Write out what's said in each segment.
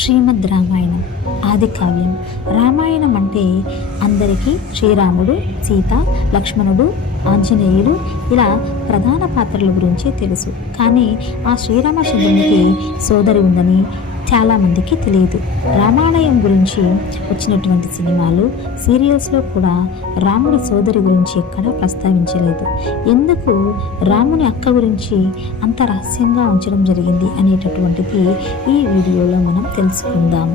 శ్రీమద్ రామాయణం ఆది కావ్యం. రామాయణం అంటే అందరికీ శ్రీరాముడు, సీత, లక్ష్మణుడు, ఆంజనేయుడు ఇలా ప్రధాన పాత్రల గురించే తెలుసు. కానీ ఆ శ్రీరామచంద్రునికి సోదరి ఉందని చాలామందికి తెలియదు. రామాయణం గురించి వచ్చినటువంటి సినిమాలు, సీరియల్స్లో కూడా రాముడి సోదరి గురించి ఎక్కడా ప్రస్తావించలేదు. ఎందుకు రాముని అక్క గురించి అంత రహస్యంగా ఉంచడం జరిగింది అనేటటువంటిది ఈ వీడియోలో మనం తెలుసుకుందాం.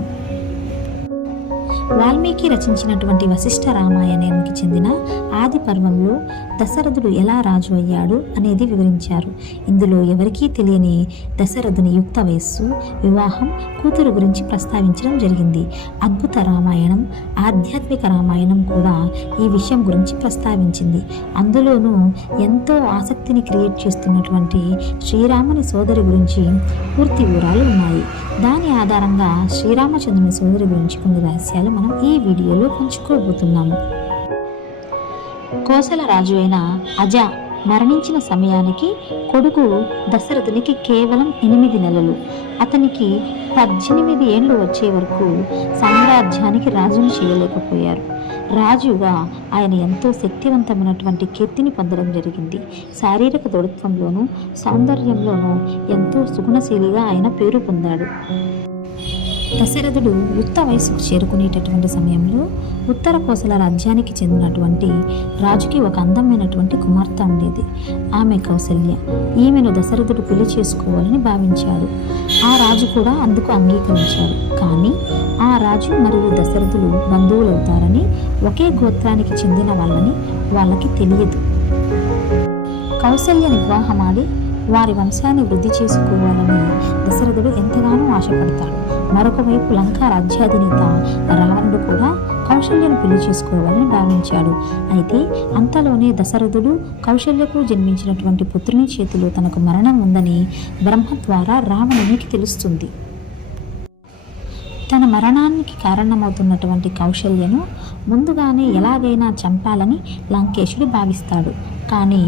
వాల్మీకి రచించినటువంటి వశిష్ఠ రామాయణానికి చెందిన ఆది పర్వంలో దశరథుడు ఎలా రాజు అయ్యాడు అనేది వివరించారు. ఇందులో ఎవరికీ తెలియని దశరథుని యుక్త వయస్సు, వివాహం, కూతురు గురించి ప్రస్తావించడం జరిగింది. అద్భుత రామాయణం, ఆధ్యాత్మిక రామాయణం కూడా ఈ విషయం గురించి ప్రస్తావించింది. అందులోనూ ఎంతో ఆసక్తిని క్రియేట్ చేస్తున్నటువంటి శ్రీరాముని సోదరి గురించి పూర్తి వివరాలు ఉన్నాయి. దాని ఆధారంగా శ్రీరామచంద్రుని సోదరి గురించి కొన్ని రహస్యాలు మనం ఈ వీడియోలో పంచుకోబోతున్నాము. కోసల రాజు అయిన అజ మరణించిన సమయానికి కొడుకు దశరథునికి కేవలం 8 నెలలు. అతనికి 18 ఏళ్ళు వచ్చే వరకు సామ్రాజ్యానికి రాజును చేయలేకపోయారు. రాజుగా ఆయన ఎంతో శక్తివంతమైనటువంటి కీర్తిని పొందడం జరిగింది. శారీరక దృఢత్వంలోనూ సౌందర్యంలోనూ ఎంతో సుగుణశీలిగా ఆయన పేరు పొందాడు. దశరథుడు యుక్త వయసుకు చేరుకునేటటువంటి సమయంలో ఉత్తర కోసల రాజ్యానికి చెందినటువంటి రాజుకి ఒక అందమైనటువంటి కుమార్తె ఉండేది. ఆమె కౌసల్య. ఈమెను దశరథుడు పెళ్లి చేసుకోవాలని భావించాడు. ఆ రాజు కూడా అందుకు అంగీకరించాడు. కానీ ఆ రాజు మరియు దశరథులు బంధువులవుతారని, ఒకే గోత్రానికి చెందిన వాళ్ళకి తెలియదు. కౌసల్యని వివాహమాడి వారి వంశాన్ని వృద్ధి చేసుకోవాలని దశరథుడు ఎంతగానో ఆశపడతాడు. మరొక వైపు లంకా రాజ్యాధినేత రావణుడు కూడా కౌశల్యను పెళ్లి చేసుకోవాలని భావించాడు. అయితే అంతలోనే దశరథుడు కౌశల్యకు జన్మించినటువంటి పుత్రుని చేతిలో తనకు మరణం ఉందని బ్రహ్మ ద్వారా రావణునికి తెలుస్తుంది. తన మరణానికి కారణమవుతున్నటువంటి కౌశల్యను ముందుగానే ఎలాగైనా చంపాలని లంకేశుడు భావిస్తాడు. కానీ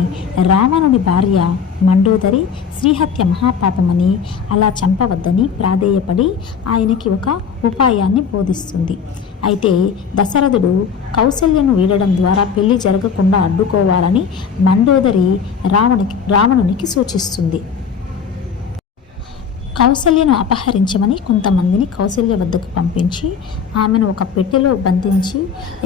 రావణుని భార్య మండోదరి శ్రీహత్య మహాపాపమని, అలా చంపవద్దని ప్రాధేయపడి ఆయనకి ఒక ఉపాయాన్ని బోధిస్తుంది. అయితే దశరథుడు కౌశల్యను వీడడం ద్వారా పెళ్లి జరగకుండా అడ్డుకోవాలని మండోదరి రావణునికి సూచిస్తుంది. కౌసల్యను అపహరించమని కొంతమందిని కౌసల్య వద్దకు పంపించి ఆమెను ఒక పెట్టెలో బంధించి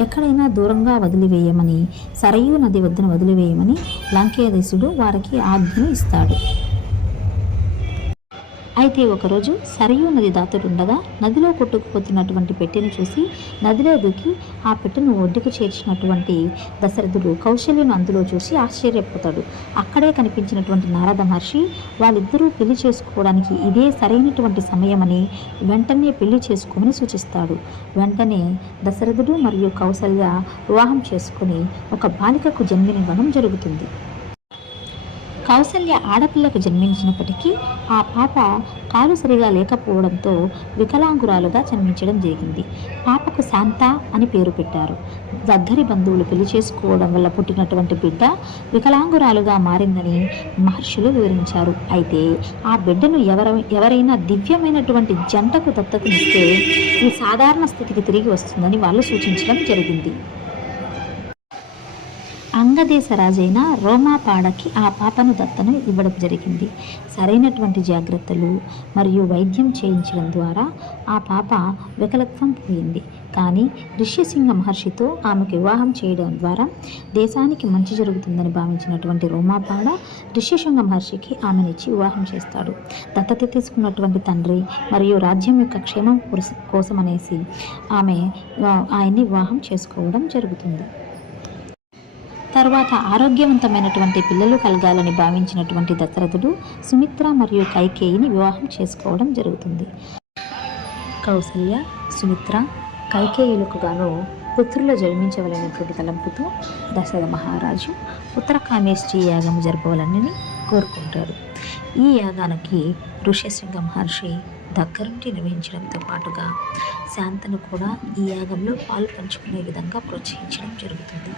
ఎక్కడైనా దూరంగా వదిలివేయమని, సరయూ నది వద్దన వదిలివేయమని లంకేదేశుడు వారికి ఆజ్ఞను ఇస్తాడు. అయితే ఒకరోజు సరయూ నది దాటుతుండగా నదిలో కొట్టుకుపోతున్నటువంటి పెట్టెను చూసి నదిలో దూకి ఆ పెట్టెను ఒడ్డుకు చేర్చినటువంటి దశరథుడు కౌశల్యను అందులో చూసి ఆశ్చర్యపోతాడు. అక్కడే కనిపించినటువంటి నారద మహర్షి వాళ్ళిద్దరూ పెళ్లి చేసుకోవడానికి ఇదే సరైనటువంటి సమయమని, వెంటనే పెళ్లి చేసుకోమని సూచిస్తాడు. వెంటనే దశరథుడు మరియు కౌసల్య వివాహం చేసుకుని ఒక బాలికకు జన్మనివ్వడం జరుగుతుంది. కౌసల్య ఆడపిల్లకు జన్మించినప్పటికీ ఆ పాప కాలు సరిగా లేకపోవడంతో వికలాంగురాలుగా జన్మించడం జరిగింది. పాపకు శాంత అని పేరు పెట్టారు. దగ్గరి బంధువులు పెళ్లి చేసుకోవడం వల్ల పుట్టినటువంటి బిడ్డ వికలాంగురాలుగా మారిందని మహర్షులు వివరించారు. అయితే ఆ బిడ్డను ఎవరైనా దివ్యమైనటువంటి జంటకు దత్తతనిస్తే ఈ సాధారణ స్థితికి తిరిగి వస్తుందని వాళ్ళు సూచించడం జరిగింది. అంగదేశ రాజైన రోమాపాడకి ఆ పాపను దత్తను ఇవ్వడం జరిగింది. సరైనటువంటి జాగ్రత్తలు మరియు వైద్యం చేయించడం ద్వారా ఆ పాప వికలత్వం పోయింది. కానీ ఋష్యసింగ మహర్షితో ఆమెకు వివాహం చేయడం ద్వారా దేశానికి మంచి జరుగుతుందని భావించినటువంటి రోమాపాడ ఋష్యశృంగ మహర్షికి ఆమెనిచ్చి వివాహం చేస్తాడు. దత్తత తీసుకున్నటువంటి తండ్రి మరియు రాజ్యం యొక్క క్షేమం కోసం అనేసి ఆయన్ని వివాహం చేసుకోవడం జరుగుతుంది. తర్వాత ఆరోగ్యవంతమైనటువంటి పిల్లలు కలగాలని భావించినటువంటి దశరథుడు సుమిత్ర మరియు కైకేయిని వివాహం చేసుకోవడం జరుగుతుంది. కౌసల్య, సుమిత్ర, కైకేయులకు గాను పుత్రులు జన్మించవలనేటువంటి తలంపుతో దశరథ మహారాజు ఉత్తరకామేష్టి యాగం జరపవాలని కోరుకుంటాడు. ఈ యాగానికి ఋష్యశృంగ మహర్షి దగ్గరుండి నిర్వహించడంతో పాటుగా శాంతను కూడా ఈ యాగంలో పాలు పంచుకునే విధంగా ప్రోత్సహించడం జరుగుతుంది.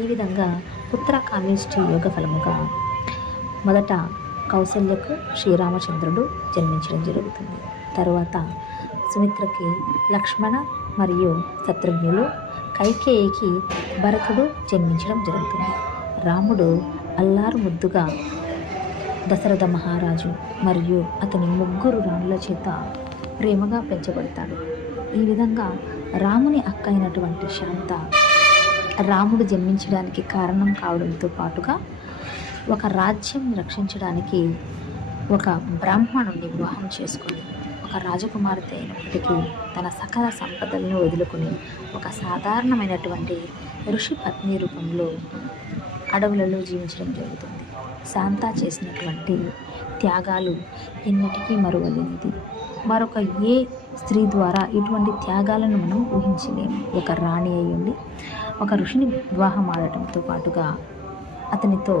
ఈ విధంగా ఉత్తరకామేష్టి యోగ ఫలముగా మొదట కౌసల్యకు శ్రీరామచంద్రుడు జన్మించడం జరుగుతుంది. తరువాత సుమిత్రకి లక్ష్మణ మరియు శత్రుఘ్నులు, కైకేయికి భరతుడు జన్మించడం జరుగుతుంది. రాముడు అల్లారు ముద్దుగా దశరథ మహారాజు మరియు అతని 3 రాణుల చేత ప్రేమగా పెంచబడతాడు. ఈ విధంగా రాముని అక్క అయినటువంటి శాంత రాముడు జన్మించడానికి కారణం కావడంతో పాటుగా ఒక రాజ్యం రక్షించడానికి ఒక బ్రాహ్మణుని వివాహం చేసుకొని ఒక రాజకుమార్తె అయినప్పటికీ తన సకల సంపదలను వదులుకొని ఒక సాధారణమైనటువంటి ఋషి పత్ని రూపంలో అడవులలో జీవించడం జరుగుతుంది. శాంత చేసినటువంటి త్యాగాలు ఎన్నటికీ మరువలేనిది. మరొక ఏ స్త్రీ ద్వారా ఇటువంటి త్యాగాలను మనం ఊహించలేము. ఒక రాణి అయ్యుండి ఒక ఋషిని వివాహం ఆడటంతో పాటుగా అతనితో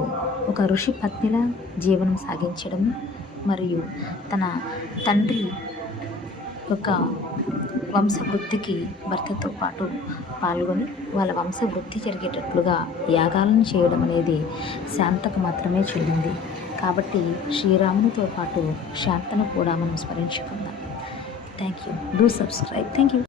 ఒక ఋషి పత్నిలా జీవనం సాగించడం మరియు తన తండ్రి యొక్క వంశవృద్ధికి భర్తతో పాటు పాల్గొని వాళ్ళ వంశవృద్ధి జరిగేటట్లుగా యాగాలను చేయడం అనేది శాంతకు మాత్రమే చెల్లింది. కాబట్టి శ్రీరామునితో పాటు శాంతను కూడా మనం స్మరించుకుందాం. Thank you. Do subscribe. Thank you.